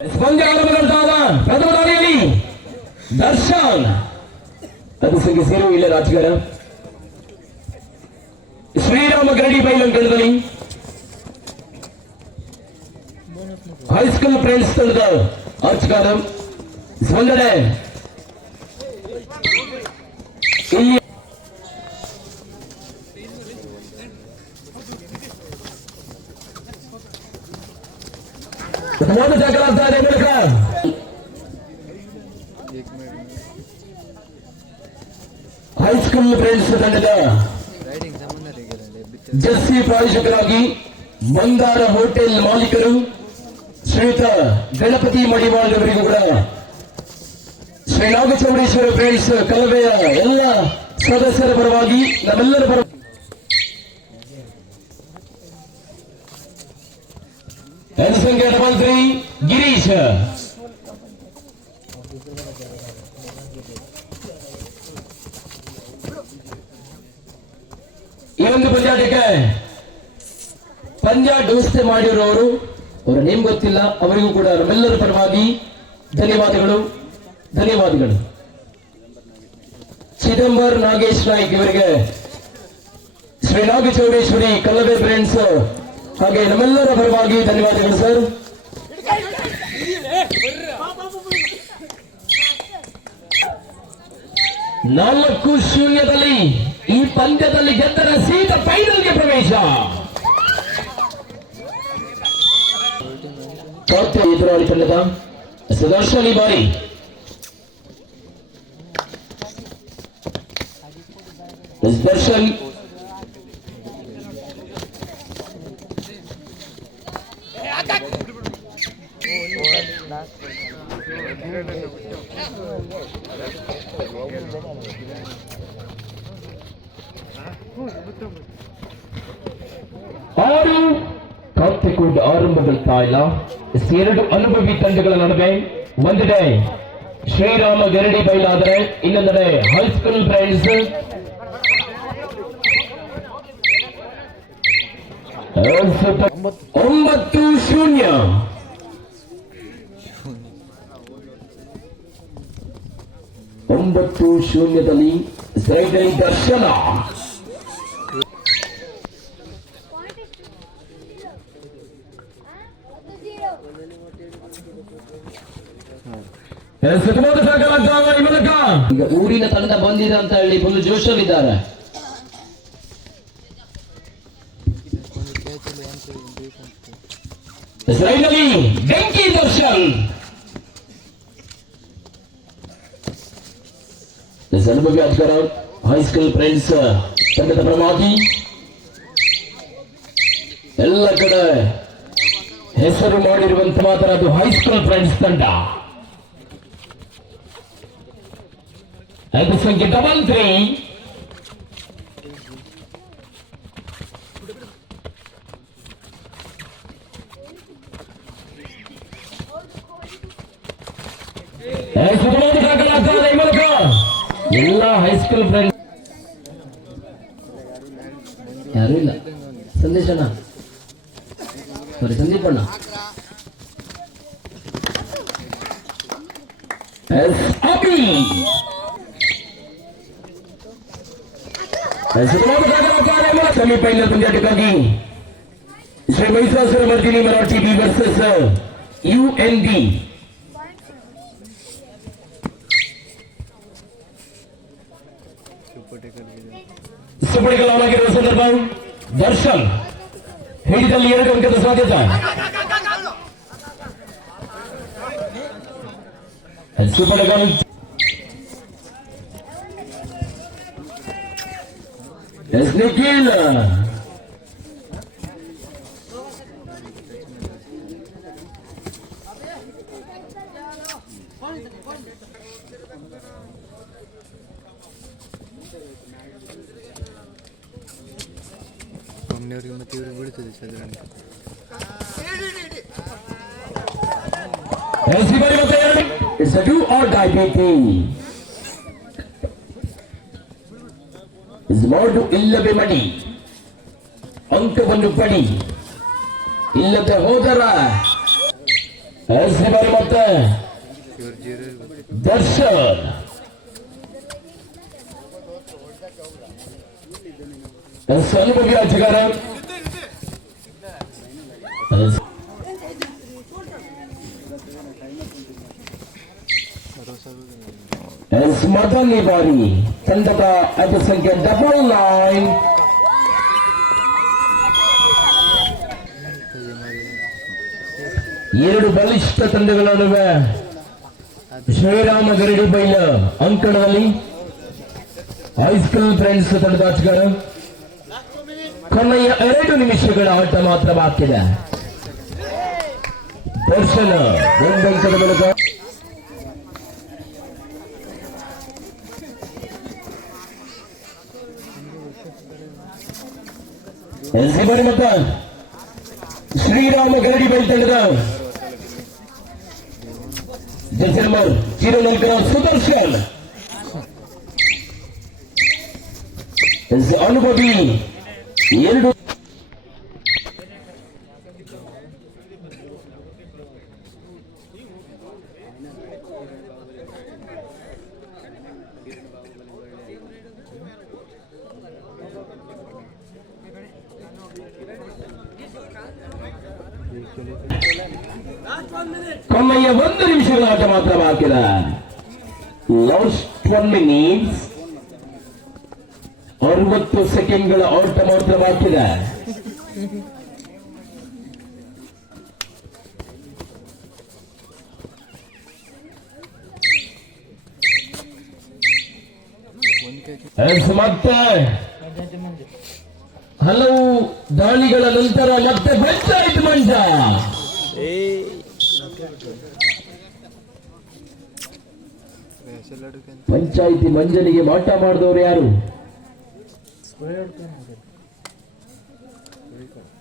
ಸ್ಪಂದ ಆರಂಭಗೊಳ್ತಾದ ಪ್ರಥಮ ದಾಳಿಯಲ್ಲಿ ದರ್ಶನ್ ಅದು ಸಂಖ್ಯೆ ಸೇರು ಇಲ್ಲ ರಾಜಗಾರ ಶ್ರೀರಾಮ ಗರಡಿ ಬೈಲಂಕಣದಲ್ಲಿ ಹೈಸ್ಕೂಲ್ ಫ್ರೆಂಡ್ಸ್ ತಂಡದ ಆಟಗಾರ ಒಂದೆಡೆ ಇಲ್ಲಿ ಇದೆ ಮೂಲಕ ಹೈಸ್ಕೂಲ್ ಫ್ರೆಂಡ್ಸ್ ತಂಡದ ಜಸ್ಸಿ ಪ್ರಾಯೋಜಕರಾಗಿ ಮಂದಾರ ಹೋಟೆಲ್ ಮಾಲೀಕರು ಶ್ರೀಯುತ ಗಣಪತಿ ಮಡಿವಾಳ್ ಅವರಿಗೂ ಕೂಡ ಶ್ರೀ ನಾಗಚೌಡೇಶ್ವರ ಫ್ರೆಂಡ್ಸ್ ಕಲವೆಯ ಎಲ್ಲ ಸದಸ್ಯರ ಪರವಾಗಿ ನಮ್ಮೆಲ್ಲರ ಪರವಾಗಿ ಜನಸಂಖ್ಯೆ ಗಿರೀಶ್ ಈ ಒಂದು ಪಂದ್ಯ ವ್ಯವಸ್ಥೆ ಮಾಡಿರೋರು, ಅವರ ನೇಮ್ ಗೊತ್ತಿಲ್ಲ, ಅವರಿಗೂ ಕೂಡ ನಮ್ಮೆಲ್ಲರ ಪರವಾಗಿ ಧನ್ಯವಾದಗಳು. ಧನ್ಯವಾದಗಳು. ಚಿದಂಬರ್ ನಾಗೇಶ್ ನಾಯ್ಕ್ ಇವರಿಗೆ. ಶ್ರೀ ನಾಗಚೌಡೇಶ್ವರಿ ಕಲ್ಲಬೆ ಫ್ರೆಂಡ್ಸ್ ಹಾಗೆ ನಮ್ಮೆಲ್ಲರ ಪರವಾಗಿ ಧನ್ಯವಾದಗಳು ಸರ್ ನಾಲ್ಕು ಶೂನ್ಯದಲ್ಲಿ ಈ ಪಂದ್ಯದಲ್ಲಿ ಗೆದ್ದರ ಸೀದ ಫೈನಲ್ಗೆ ಪ್ರವೇಶ. ಎದುರಾಳಿ ತಂಡದ ಸುದರ್ಶನ್ ಈ ಬಾರಿ ಸುದರ್ಶನ್ ಆರು ಕಾಂತಿಕೂಡ್ ಆರಂಭಗೊಳ್ತಾ ಇಲ್ಲ ಎರಡು ಅನುಭವಿ ತಂಡಗಳ ನಡುವೆ ಒಂದೆಡೆ ಶ್ರೀರಾಮ ಗರಡಿ ಬೈಲಾದರೆ ಇನ್ನೊಂದೆಡೆ ಹೈಸ್ಕೂಲ್ ಫ್ರೆಂಡ್ಸ್ ಒಂಬತ್ತು ಶೂನ್ಯ ಒಂಬತ್ತು ಶೂನ್ಯದಲ್ಲಿ ಸೈಡೈ ದರ್ಶನ. ಈಗ ಊರಿನ ತಂಡ ಬಂದಿದೆ ಅಂತ ಹೇಳಿ ಫುಲ್ ಜೋಶಲ್ಲಿದ್ದಾರೆ. ಬೆಂಕಿ ದರ್ಶನ್. ಅನುಭವಿ ಅಧಿಕಾರ ಹೈಸ್ಕೂಲ್ ಫ್ರೆಂಡ್ಸ್ ತಂಡದ ಪರವಾಗಿ ಎಲ್ಲ ಕಡೆ ಹೆಸರು ಮಾಡಿರುವಂತ ಮಾತ್ರ ಅದು ಹೈಸ್ಕೂಲ್ ಫ್ರೆಂಡ್ಸ್ ತಂಡ. ಐದು ಸಂಖ್ಯೆ ಡಬಲ್ ತ್ರೀ ಹೆಸರು ಎಲ್ಲ ಹೈಸ್ಕೂಲ್ ಫ್ರೆಂಡ್ ಯಾರು ಇಲ್ಲ ಸಂದೇಶ್ ಅಣ್ಣ ಸಾರಿ ಸಂದೀಪ್ ಅಣ್ಣ ಎಸ್ ಅಭಿ ಸುತ್ತಮುತ್ತ ಸಾಕಲಾಗ್ತದೆ ಈ ಮೂಲಕ semifinal ಪಂದ್ಯಾಟಕ್ಕಾಗಿ Shri Mahishasura Mardini Marathi B versus U N D ಚುಪ್ಪಟೆಕಲ್ಗಿದೆ ಸುಪಡಿಗಳಾಗಿರುವ ಸಂದರ್ಭ ದರ್ಶನ್ ಹಿಡಿದಲ್ಲಿ ಎರಡು ಅಂಕದ ಸಾಧ್ಯತೆ ಸುಪಡಿಗಳು ಎಸ್ ನಿಖಿಲ್ ಒಮ್ಮನೆಯವ್ರಿಗೆ ಮತ್ತೆ ಇವ್ರಿಗೆ ಬೀಳ್ತದೆ ಸಾಧಾರಣ ಎಸ್ ಈ ಬಾರಿ ಮತ್ತೆ ಎರಡು it's a do or die baking is ಮಾಡು ಇಲ್ಲವೇ ಮಡಿ ಅಂಕವನ್ನು ಪಡಿ ಇಲ್ಲದೆ ಹೋದರ ಎಸ್ ಬಾರಿ ಮತ್ತೆ ಇವ್ರು ಜೀರೋ ಇರ್ಬೇಕು ದರ್ಶನ್ ಎಸ್ ರೋಸ ಬಾರಿ ತಂಡದ ಅದ ಸಂಖ್ಯೆ ಡಬಲ್ ನೈನ್ ಎರಡು ಬಲಿಷ್ಠ ತಂಡಗಳ ನಡುವೆ ಶ್ರೀರಾಮ ಗರಡಿ ಬೈಲ ಅಂಕಣದಲ್ಲಿ ಹೈಸ್ಕೂಲ್ ಫ್ರೆಂಡ್ಸ್ ತಂಡದ ಆಟಗಾರ ಕೊನೆಯ ಎರಡು ನಿಮಿಷಗಳ ಆಟ ಮಾತ್ರ ಬಾಕಿ ಇದೆ ದರ್ಶನ ಒಂದಂಕದ ಮೂಲಕ ಎಲ್ಸಿ ಬಾರಿ ಮತ್ತ ಶ್ರೀರಾಮ ಗರಡಿ ಬೈಲ್ ತಂಡದ ಡಿಸೆಂಬರ್ ಜೀರೋ ನಂತರ ಸುದರ್ಶನ್ ಎಸ್ ಅನುಭವಿ ಎರಡು ಕೊನೆಯ ಒಂದು ನಿಮಿಷಗಳ ಆಟ ಮಾತ್ರ ಬಾಕಿ ಇದೆ ಲಾಸ್ಟ್ ಒನ್ ಮಿನಿಟ್ಸ್ ಅರವತ್ತು ಸೆಕೆಂಡ್ಗಳ ಆಟ ಮಾತ್ರ ಬಾಕಿ ಇದೆ ಒಂದು ಎಸ್, ಮತ್ತೆ? ಹಲವು ದಾಳಿಗಳ ನಂತರ ಮತ್ತೆ ಬೆಚ್ಚಾಯಿತು ಮಂಜ ಪಂಚಾಯಿತಿ ಮಂಜನಿಗೆ ಮಾಟ ಮಾಡಿದವರು ಯಾರು? fuerte, mujer. Rico.